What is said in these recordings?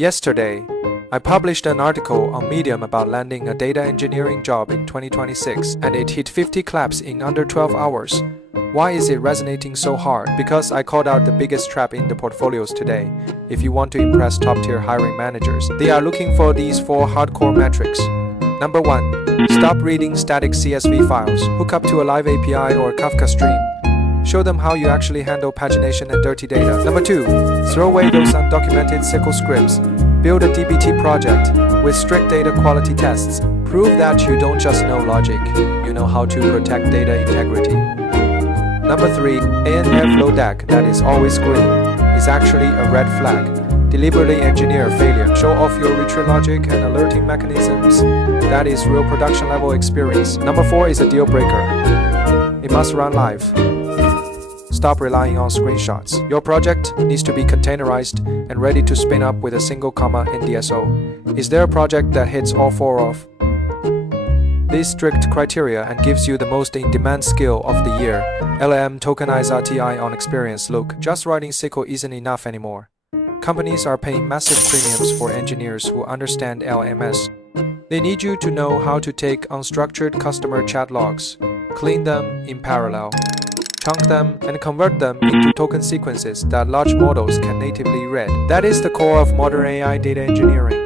Yesterday, I published an article on Medium about landing a data engineering job in 2026, and it hit 50 claps in under 12 hours. Why is it resonating so hard? Because I called out the biggest trap in the portfolios today. If you want to impress top-tier hiring managers, they are looking for these 4 hardcore metrics. Number 1. Stop reading static CSV files. Hook up to a live API or Kafka stream. Show them how you actually handle pagination and dirty data. Number 2. Throw away those undocumented SQL scripts. Build a DBT project with strict data quality tests. Prove that you don't just know logic, you know how to protect data integrity. Number 3. ANF low DAG that is always green is actually a red flag. Deliberately engineer failure. Show off your retrieval logic and alerting mechanisms. That is real production level experience. Number 4 is a deal breaker. It must run live. Stop relying on screenshots. Your project needs to be containerized and ready to spin up with a single comma in DSO. Is there a project that hits all 4 of these strict criteria and gives you the most in-demand skill of the year? LLM tokenize RTI on experience. Look, just writing SQL isn't enough anymore. Companies are paying massive premiums for engineers who understand LMS. They need you to know how to take unstructured customer chat logs, clean them in parallel, chunk them, and convert them into token sequences that large models can natively read. That is the core of modern AI data engineering.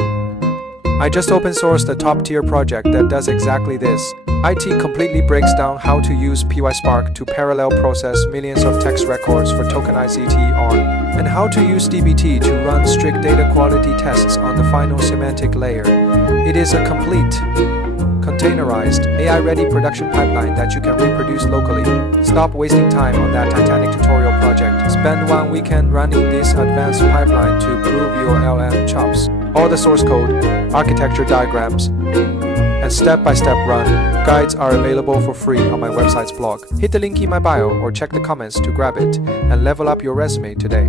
I just open sourced a top-tier project that does exactly this. IT completely breaks down how to use PySpark to parallel process millions of text records for tokenized ET-on, and how to use DBT to run strict data quality tests on the final semantic layer. It is a complete, containerized, AI-ready production pipeline that you can reproduce locally. Stop wasting time on that Titanic tutorial project. Spend 1 weekend running this advanced pipeline to prove your LM chops. All the source code, architecture diagrams, and step-by-step run guides are available for free on my website's blog. Hit the link in my bio or check the comments to grab it and level up your resume today.